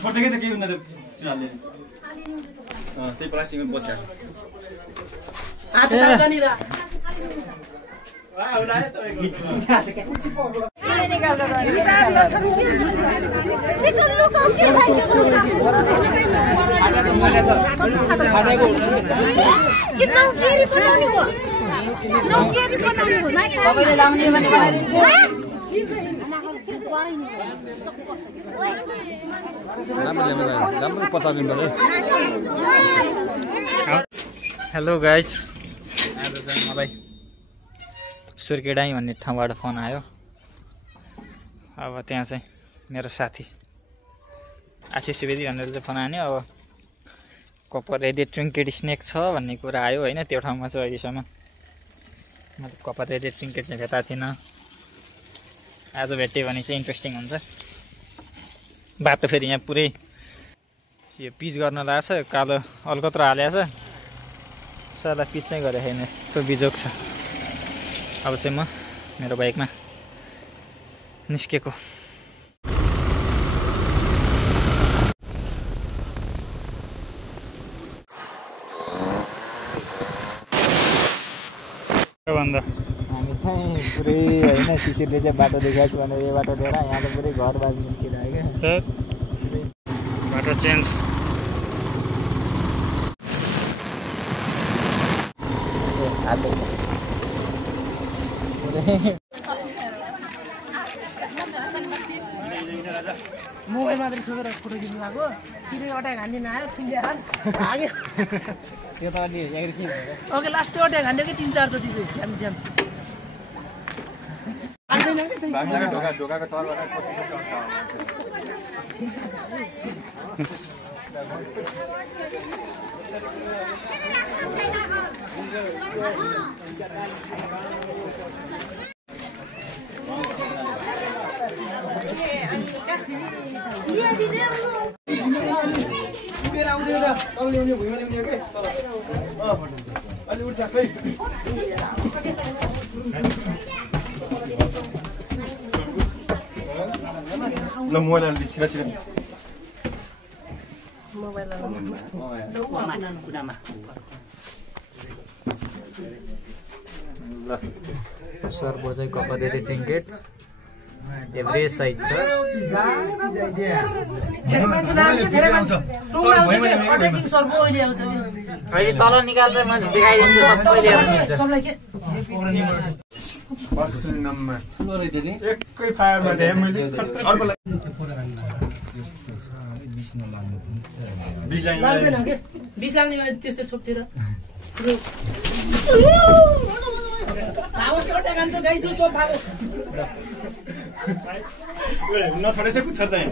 छोड्दै त के हुँदा त चुनाले त्यही प्लास्टिकमा बस्या आज टाटा नि रा हेलो गाइज, आज चाहिँ मलाई सुर्केडाई भन्ने ठाउँबाट फोन आयो। अब त्यहाँ चाहिँ मेरो साथी आशिष सुवेदी भनेर चाहिँ फोन आयो। अब कपर रेडियो ट्रिङ्केट स्नेक छ भन्ने कुरा आयो होइन। त्यो ठाउँमा चाहिँ अहिलेसम्म मतलब कपर रेडियो ट्रिङ्केट चाहिँ भेटाएको थिइनँ। आज भेट्यो भने चाहिँ इन्ट्रेस्टिङ हुन्छ। बाटो फेरि यहाँ पुरै यो पिच गर्न लागेको छ, कालो अलकत्र हालेको छ। साला पिच चाहिँ गरेको छैन, यस्तो बिजोग छ। अब चाहिँ म मेरो बाइकमा निस्केको। भन्दा हामी चाहिँ पुरै होइन शिशिरले चाहिँ बाटो देखाएको छु भनेर यो बाटो लिएर यहाँ त पुरै घर बाज निस्किरहेको क्या। बाटो चेन्ज मोबाइल मात्रै छोडेर फोटो खिच्नु गएको सिधै अट्याक हान्दिन आयो फिल्डे हाल भाग्यो। त्यो त अलि एग्रेसिभ भयो। ओके लास्ट अट्याक हान्यो कि 3-4 चोटि झ्याम झ्याम ढोकाको तलबाट ल मोबाइल छिरा मोबाइल ल सर बजाइ कपरेरी ट्रिङ्केट एभरेज साइज छ। धेरै मान्छे लाग्यो, धेरै मान्छे अट्याकिङ सर्भो अहिले आउँछ। अहिले तल निकाल्दै मान्छे देखाइदिन्छ सबैले आउँछ। सबलाई के एकै फायरमा ड्याम मैले अर्कोलाई लाग्दैन के 20 लाग्ने त्यस्तै छोप्थेर आउँछ अट्याक हान्छ गाइस सब भागो नछोडेछ कुछर्दै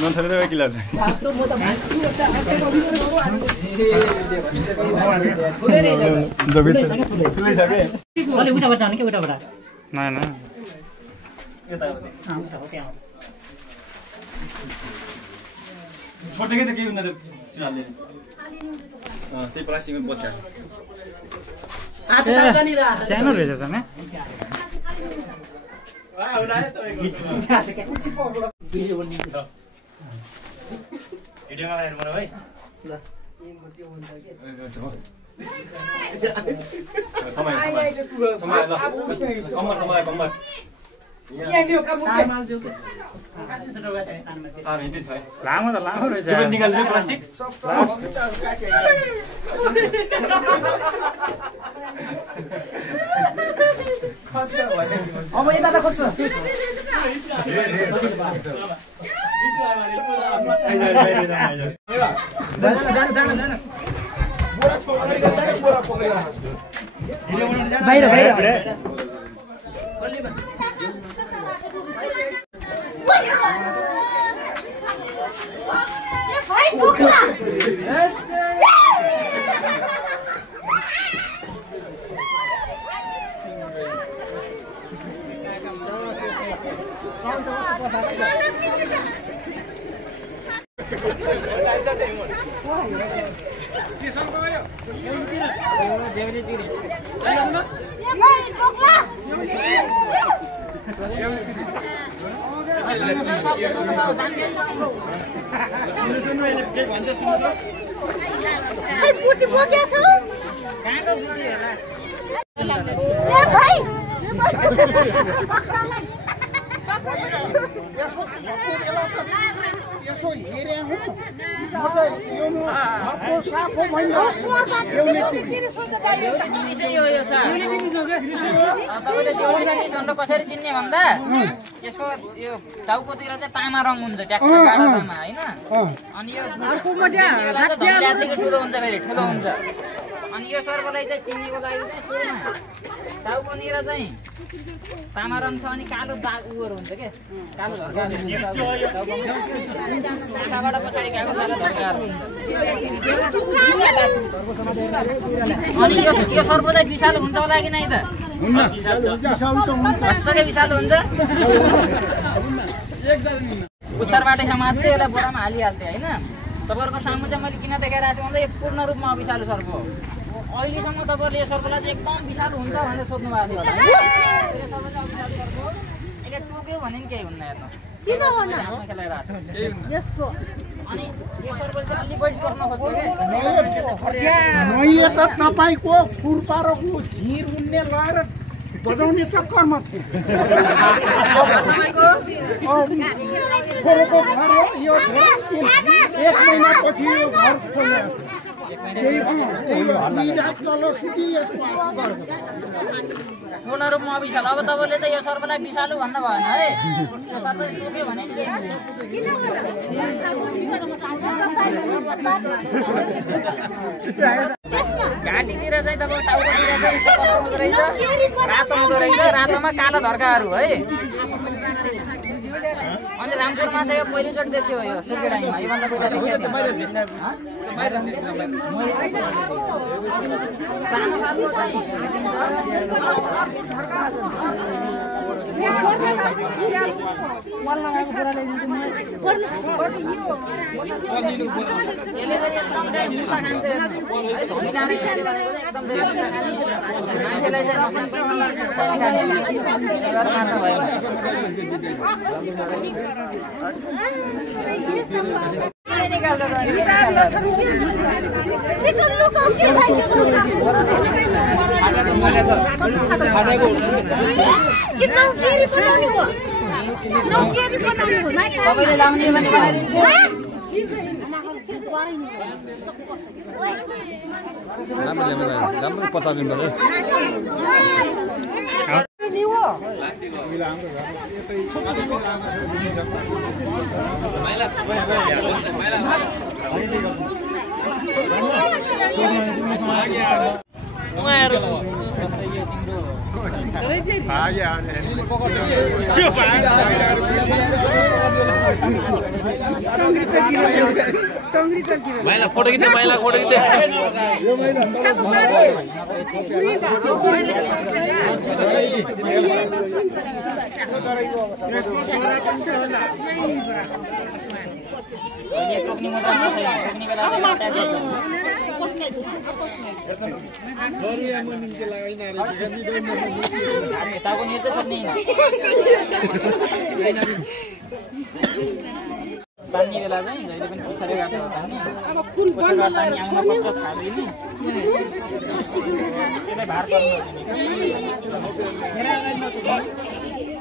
नछोडेछ किला भाग्दो म त भाग्छु अलि उठाबाट जाने के उठाबाट न आउँछ हो के आउँछ छोड्दै त के हुँदा त चुनाले त्यही प्लास्टिकमा बस्या आज टाटा नि रा सानो रहेछ त नि। भिडियोमा हेर्नु पर्यो है ल कम्मर लामो त लामो रहेछ। निकाल्नु प्लास्टिक अब यता त कस्तो बाहिर पुटी बोकेको छौ कहाँको बुझ्यो होला ए भाइ यसो हेरे हुँ म त यो घरको साफो भइन्छ कसरी चिन्ने भन्दा यसको यो टाउकोतिर चाहिँ तामा रङ हुन्छ ट्याक्टर गाडा तामा होइन अनि यो धमिलादेखि ठुलो हुन्छ फेरि ठुलो हुन्छ अनि यो सर्पलाई चाहिँ चिन्नेको लागि चाहिँ सुरुमा टाउकोनिर चाहिँ तामा रङ छ अनि कालो दाग उहरू हुन्छ के कालो धर्काहरू पछाडि गएको सारा धर्काहरू अनि यो सर्प चाहिँ विषालु हुन्छ होला कि नै त असाध्यै विषालु हुन्छ पुच्छरबाटै समात्दै यसलाई बोरामा हालिहाल्थेँ होइन तपाईँहरूको सामु चाहिँ मैले किन देखाइरहेको छु भन्दा यो पूर्ण रूपमा विषालु सर्प हो अहिलेसम्म तपाईँहरूले यो सर्पलाई चाहिँ एकदम विषालु हुन्छ भनेर सोध्नु भएको थियो होला यो सर्प चाहिँ विषालु सर्प हो यसले टोक्यो भने नि केही हुन्न हेर्नु किन होला यस्तो अनि यो सर्पले चाहिँ अलि बढी टोक्न खोज्छ मैले त तपाईँको फुर्पारोको झिर उन्ने लगाएर बजाउने चक्करमा थिएँ छोरोको घर हो यो 1 महिनापछि यो घर खोलेको पूर्ण रूपमा विषालु अब तपाईँले त यो सर्पलाई विषालु भन्नु भएन है यो सर्पले टोक्यो भने के घाँटीतिर चाहिँ तपाईँ टाउकोतिर चाहिँ यस्तो कस्तो हुँदो रहेछ रातो हुँदो रहेछ रातोमा कालो धर्काहरू है अनि रामपुरमा चाहिँ यो पहिलोचोटि देख्यो यो सुर्खेडाङमा योभन्दा पहिला सानो खालको चाहिँ यसले चाहिँ एकदम मुसा खान्छ एकदम मान्छेलाई तपाईँले लाउने भने राम्रो पत्ता दिनु माइला फोटो खिच्दै माइला फोटो खिच्दै पानी बेला चाहिँ जहिले पनि पछाडि गएको पानी अब कुन बन्द लगाएर आउन पर्छ छाड्दिने त्यसलाई भार पर्नु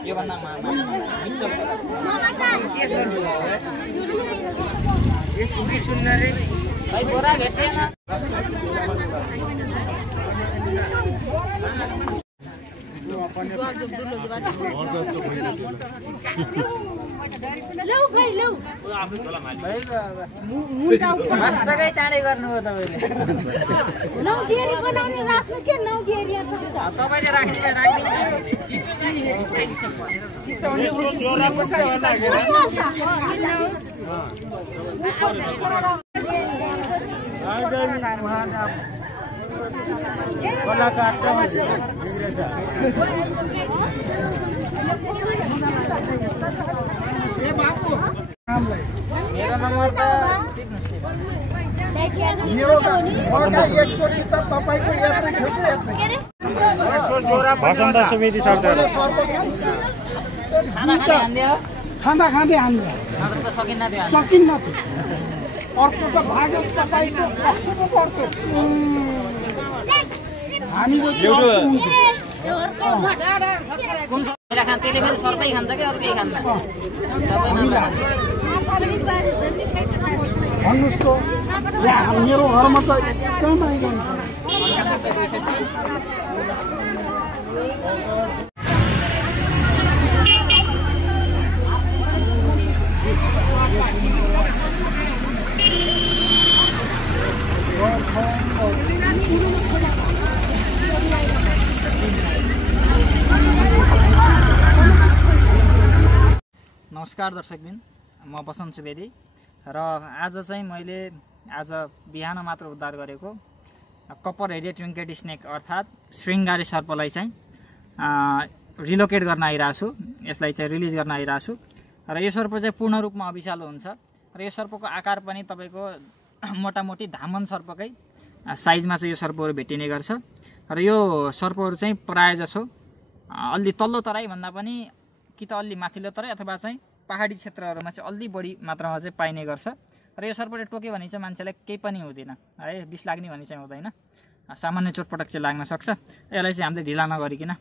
यो भन्दा भाइ बोरा भेटेन मजाकै चाँडै गर्नु हो तपाईँले तपाईँले राख्ने मेरो नम्बर त एकचोटि त तपाईँको यात्रै थियो कि बसन्त सुवेदी सर्छ खाँदा खाँदै हान्दियो सकिन्न त्यो अर्को त भाग्यो तपाईँको कसो पर्छ हामी भन्नुहोस् त यहाँ मेरो घरमा त एकदम आइरहन्छ नमस्कार दर्शकबिन, म बसन्त सुवेदी र आज चाहिँ मैले आज बिहान मात्र उद्धार गरेको कपर हेडेड ट्रिङ्केट स्नेक अर्थात् शृङ्गारी सर्पलाई चाहिँ रिलोकेट गर्न आइरहेको छु। यसलाई चाहिँ रिलिज गर्न आइरहेको छु र यो सर्प चाहिँ पूर्ण रूपमा अभिशालो हुन्छ र यो सर्पको आकार पनि तपाईँको मोटामोटी धामन सर्पकै साइजमा चाहिँ यो सर्पहरू भेटिने गर्छ र यो सर्पहरू चाहिँ प्रायः जसो अलि तल्लो तराई भन्दा पनि कि त अलि माथिल्लो तराई अथवा चाहिँ पहाडी क्षेत्रहरूमा चाहिँ अलि बढी मात्रामा चाहिँ पाइने गर्छ र यो सर्पले टोक्यो भने चाहिँ मान्छेलाई केही पनि हुँदैन है, विष लाग्ने भने चाहिँ हुँदैन, सामान्य चोटपटक चाहिँ लाग्न सक्छ। यसलाई चाहिँ हामीले ढिला नगरिकन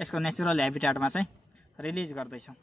यसको नेचुरल हेबिटेटमा चाहिँ रिलिज गर्दैछौँ।